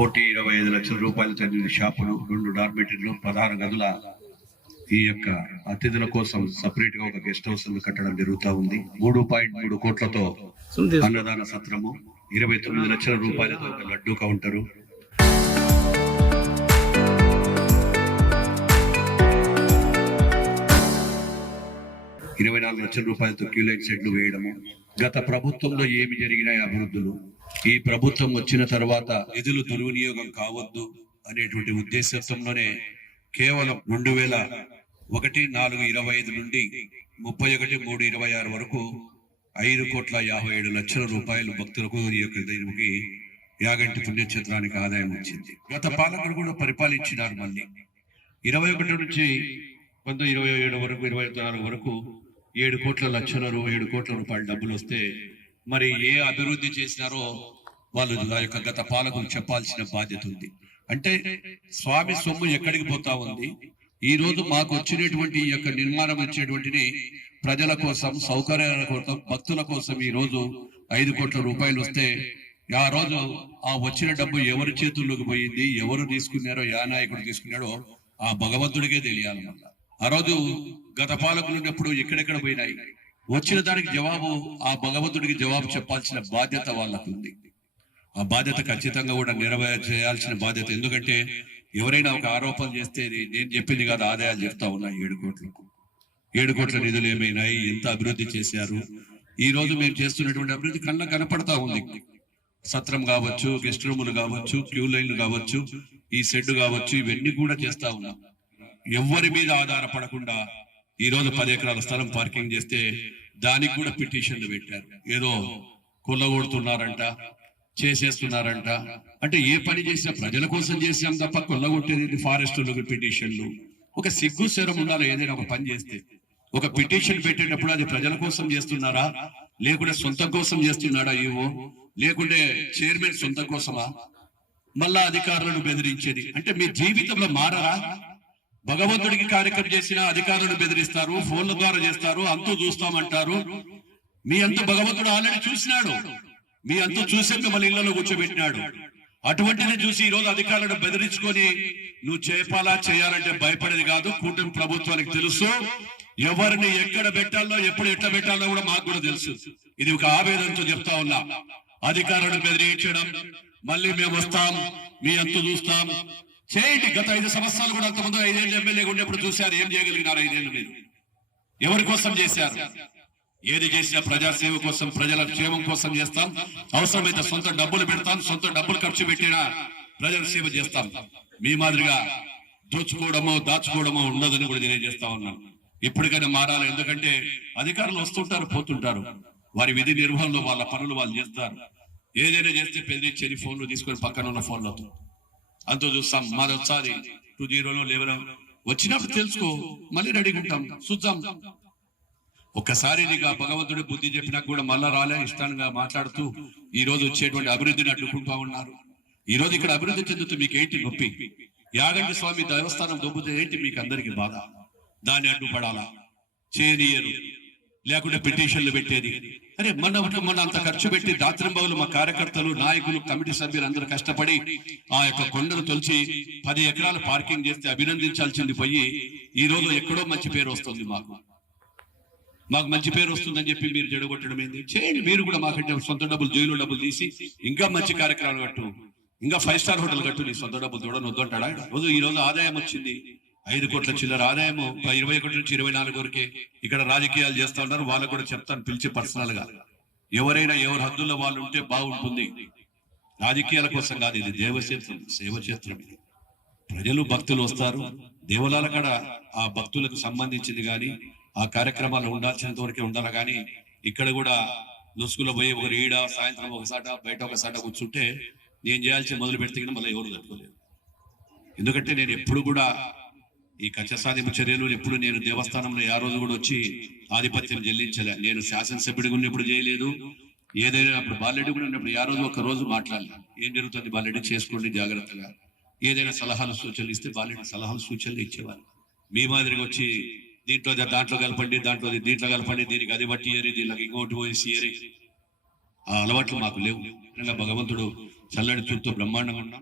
1,25,00,000 రూపాయలతో 8 షాపులు, 2 డార్మెటరీలు, 16 గదుల ఈ యొక్క అతిథుల కోసం సపరేట్ గా ఒక గెస్ట్ హౌస్ కట్టడం జరుగుతూ ఉంది. 3.3 కోట్లతో అన్నదాన సత్రము, 29 లక్షల రూపాయలతో ఒక లడ్డూ కౌంటరు, 24 లక్షల రూపాయలతో క్యూలైన్ షెడ్లు వేయడము. గత ప్రభుత్వంలో ఏమి జరిగినాయి అభివృద్ధులు, ఈ ప్రభుత్వం వచ్చిన తర్వాత నిధులు దుర్వినియోగం కావద్దు అనేటువంటి ఉద్దేశంతోనే కేవలం 2001-4-25 నుండి 31-3-26 వరకు 5,57,00,000 రూపాయలు భక్తులకు ఈ యొక్క దీనికి యాగంటి పుణ్యక్షేత్రానికి ఆదాయం వచ్చింది. గత పాలకులు కూడా పరిపాలించినారు. మళ్ళీ 21 నుంచి 27 వరకు 24 వరకు 7 కోట్ల రూపాయల డబ్బులు వస్తే మరి ఏ అభివృద్ధి చేసినారో వాళ్ళు ఆ యొక్క గత పాలకులు చెప్పాల్సిన బాధ్యత ఉంది. అంటే స్వామి సొమ్ము ఎక్కడికి పోతా ఉంది. ఈ రోజు మాకు వచ్చినటువంటి ఈ యొక్క నిర్మాణం వచ్చేటువంటిని ప్రజల కోసం, సౌకర్యాల కోసం, భక్తుల కోసం ఈ రోజు 5 కోట్ల రూపాయలు వస్తే ఆ రోజు ఆ వచ్చిన డబ్బు ఎవరి చేతుల్లోకి పోయింది, ఎవరు తీసుకున్నారో, యా నాయకుడు తీసుకున్నాడో ఆ భగవంతుడికే తెలియాలి. ఆ రోజు గత పాలకులు ఉన్నప్పుడు ఎక్కడెక్కడ పోయినాయి, వచ్చిన దానికి జవాబు ఆ భగవంతుడికి జవాబు చెప్పాల్సిన బాధ్యత వాళ్ళకు ఉంది. ఆ బాధ్యత ఖచ్చితంగా కూడా చేయాల్సిన బాధ్యత. ఎందుకంటే ఎవరైనా ఒక ఆరోపణ చేస్తే నేను చెప్పింది కాదు, ఆదాయాలు చెప్తా ఉన్నాయి. 7 కోట్ల నిధులు ఏమైనాయి, ఎంత అభివృద్ధి చేశారు. ఈ రోజు మేము చేస్తున్నటువంటి అభివృద్ధి కళ్ళ కనపడతా ఉంది. సత్రం కావచ్చు, గెస్ట్ రూములు కావచ్చు, క్యూ లైన్లు కావచ్చు, ఈ షెడ్ కావచ్చు, ఇవన్నీ కూడా చేస్తా ఉన్నాం. ఎవరి మీద ఆధారపడకుండా ఈ రోజు 10 ఎకరాల స్థలం పార్కింగ్ చేస్తే దానికి కూడా పిటిషన్లు పెట్టారు. ఏదో కొల్లగొడుతున్నారంట, చేసేస్తున్నారంట. అంటే ఏ పని చేసినా ప్రజల కోసం చేసాం తప్ప కొల్లగొట్టేది ఫారెస్టులకు పిటిషన్లు. ఒక సిగ్గు శరం ఉండాలి. ఏదైనా ఒక పని చేస్తే ఒక పిటిషన్ పెట్టేటప్పుడు అది ప్రజల కోసం చేస్తున్నారా, లేకుంటే సొంత కోసం చేస్తున్నాడా, ఏవో లేకుంటే చైర్మన్ సొంత కోసమా, మళ్ళా అధికారులను బెదిరించేది. అంటే మీ జీవితంలో మారరా? భగవంతుడికి కార్యక్రమం చేసిన అధికారులను బెదిరిస్తారు, ఫోన్ల ద్వారా చేస్తారు, అంతూ చూస్తామంటారు. మీ అంతు భగవంతుడు ఆల్రెడీ చూసినాడు. మీ అంతు చూసాక మళ్ళీ ఇళ్లలో కూర్చోబెట్టినాడు. అటువంటిది చూసి ఈ రోజు అధికారులను బెదిరించుకొని నువ్వు చేయాలంటే భయపడేది కాదు. కూటమి ప్రభుత్వానికి తెలుసు ఎవరిని ఎక్కడ పెట్టాలో, ఎప్పుడు ఎట్లా పెట్టాలో కూడా మాకు కూడా తెలుసు. ఇది ఒక ఆవేదనతో చెప్తా ఉన్నా. అధికారులను బెదిరించడం, మళ్ళీ మేము వస్తాం, మీ అంతు చూస్తాం చేయండి. గత 5 సంవత్సరాలు కూడా అంతకుముందు 5 ఏళ్ళు ఎమ్మెల్యేగా ఉన్నప్పుడు చూశారు. ఏం చేయగలిగినారు 5 ఏళ్ళు? మీరు ఎవరి కోసం చేశారు? ఏది చేసినా ప్రజాసేవ కోసం, ప్రజల క్షేమం కోసం చేస్తాం. అవసరమైతే సొంత డబ్బులు పెడతాం, సొంత డబ్బులు ఖర్చు పెట్టినా ప్రజల సేవ చేస్తాం. మీ మాదిరిగా దోచుకోవడమో దాచుకోవడమో ఉండదని కూడా తెలియజేస్తా ఉన్నాం. ఇప్పటికైనా మారాలి. ఎందుకంటే అధికారులు వస్తుంటారు, పోతుంటారు. వారి విధి నిర్వహణలో వాళ్ళ పనులు వాళ్ళు చేస్తారు. ఏదైనా చేస్తే బెదిరించేది ఫోన్లు తీసుకొని పక్కన ఉన్న ఫోన్లతో అంతా చూస్తాం. మాది ఒకసారి 20లో లేవలో వచ్చినప్పుడు తెలుసుకో, మళ్ళీ రెడీగా ఉంటాం, చూద్దాం. ఒక్కసారి నీకు ఆ భగవంతుడి బుద్ధి చెప్పినా కూడా మళ్ళా రాలే, ఇష్టాన్ని మాట్లాడుతూ ఈ రోజు వచ్చేటువంటి అభివృద్ధిని అడ్డుకుంటా ఉన్నారు. ఈ రోజు ఇక్కడ అభివృద్ధి చెందుతూ మీకు ఏంటి నొప్పి? యాగంటి స్వామి దేవస్థానం దొబ్బుతే ఏంటి మీకు అందరికి బాధ? దాన్ని అడ్డుపడాలా? చేయనియరు, లేకుంటే పిటిషన్లు పెట్టేది. అరే మొన్న అంత ఖర్చు పెట్టి దాత్రింబావులు మా కార్యకర్తలు, నాయకులు, కమిటీ సభ్యులు అందరూ కష్టపడి ఆ యొక్క కొండను తొలిచి 10 ఎకరాల పార్కింగ్ చేస్తే అభినందించాల్సింది పోయి ఈ రోజు ఎక్కడో మంచి పేరు వస్తుంది. మాకు మంచి పేరు వస్తుందని చెప్పి మీరు జడగొట్టడం ఏంది? చేయండి. మీరు కూడా మాకంటే సొంత డబ్బులు, జైలు డబ్బులు తీసి ఇంకా మంచి కార్యక్రమాలు కట్టు, ఇంకా 5 స్టార్ హోటల్ కట్టు. నీ సొంత డబ్బులు చూడని వద్దంటాడా? ఈ రోజు ఆదాయం వచ్చింది 5 కోట్ల చిల్లర ఆదాయము. 21 నుంచి 24 వరకే ఇక్కడ రాజకీయాలు చేస్తా ఉన్నారు. వాళ్ళకు కూడా చెప్తాను, పిలిచి పర్సనల్ గా. ఎవరైనా ఎవరి హద్దుల్లో వాళ్ళు ఉంటే బాగుంటుంది. రాజకీయాల కోసం కాదు, ఇది దేవక్షేత్రం, సేవక్షేత్రం. ఇది ప్రజలు, భక్తులు వస్తారు. దేవాలయాల కాడ ఆ భక్తులకు సంబంధించింది కానీ ఆ కార్యక్రమాలు ఉండాల్సినంత వరకే ఉండాలి. కానీ ఇక్కడ కూడా లొసుగులో పోయి ఒకరు ఈడ సాయంత్రం ఒకసాట బయట ఒకసాట కూర్చుంటే నేను చేయాల్సి మొదలు పెడితే మళ్ళీ ఎవరు తట్టుకోలేదు. ఎందుకంటే నేను ఎప్పుడు కూడా ఈ కక్ష సాధింపు చర్యలు ఎప్పుడు నేను దేవస్థానంలో ఆ రోజు కూడా వచ్చి ఆధిపత్యం చెల్లించలే. నేను శాసనసభ్యుడిగా ఉన్నప్పుడు చేయలేదు. ఏదైనా అప్పుడు బాలెడ్డి కూడా ఉన్నప్పుడు ఆ రోజు ఒక రోజు మాట్లాడలే. ఏం జరుగుతుంది బాలెడ్డి, చేసుకోండి జాగ్రత్తగా. ఏదైనా సలహాలు సూచనలు ఇస్తే బాలెడ్డి సలహాలు సూచనలు ఇచ్చేవారు. మీ మాదిరిగా వచ్చి దాంట్లో కలపండి, దీంట్లో కలపండి, దీనికి అది బట్టి ఏరి, దీనికి ఇంకోటి పోసి ఏరి, ఆ అలవాట్లు మాకు లేవు. భగవంతుడు చల్లడి చూపుతో బ్రహ్మాండంగా ఉన్నాం.